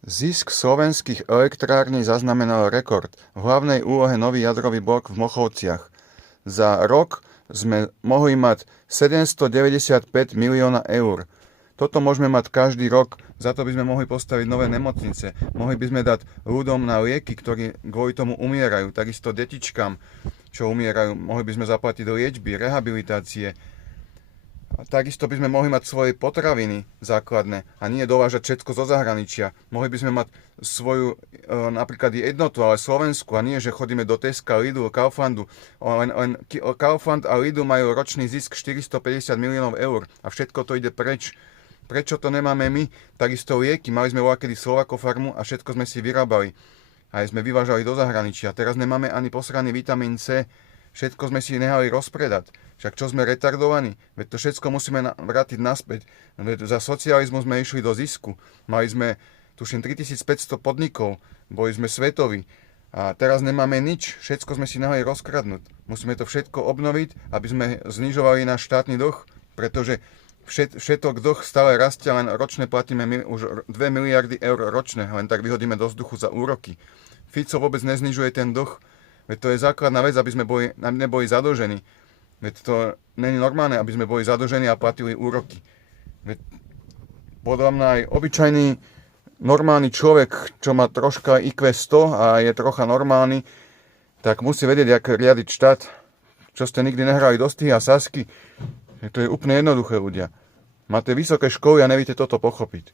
Zisk slovenských elektrární zaznamenal rekord. V hlavnej úlohe nový jadrový blok v Mochovciach. Za rok sme mohli mať 795 milióna eur. Toto môžeme mať každý rok, za to by sme mohli postaviť nové nemocnice. Mohli by sme dať ľuďom na lieky, ktorí kvôli tomu umierajú, takisto detičkám, čo umierajú. Mohli by sme zaplatiť liečby, rehabilitácie. A takisto by sme mohli mať svoje potraviny základné a nie dovážať všetko zo zahraničia. Mohli by sme mať svoju napríklad jednotu, ale Slovensku, a nie, že chodíme do Teska, Lidl, Kauflandu. Len Kaufland a Lidl majú ročný zisk 450 miliónov eur a všetko to ide preč. Prečo to nemáme my? Takisto lieky. Mali sme voľakedy Slovakofarmu a všetko sme si vyrábali. Aj sme vyvážali do zahraničia. Teraz nemáme ani posraný vitamín C. Všetko sme si nehali rozpredať. Však čo sme retardovaní? Veď to všetko musíme vrátiť naspäť. Veď za socializmu sme išli do zisku. Mali sme, tuším, 3500 podnikov. Boli sme svetoví. A teraz nemáme nič. Všetko sme si nehali rozkradnúť. Musíme to všetko obnoviť, aby sme znižovali náš štátny dlh, pretože všetok dlh stále rastie, len ročne platíme už 2 miliardy eur ročne, len tak vyhodíme do vzduchu za úroky. Fico vôbec neznižuje ten dlh. Veď to je základná vec, aby sme neboli zadlžení. Veď to nie je normálne, aby sme boli zadlžení a platili úroky. Veď podľa mňa aj obyčajný normálny človek, čo má troška IQ 100 a je trocha normálny, tak musí vedieť, jak riadiť štát. Čo ste nikdy nehrali do Stihy a Sasky, to je úplne jednoduché, ľudia. Máte vysoké školy a neviete toto pochopiť.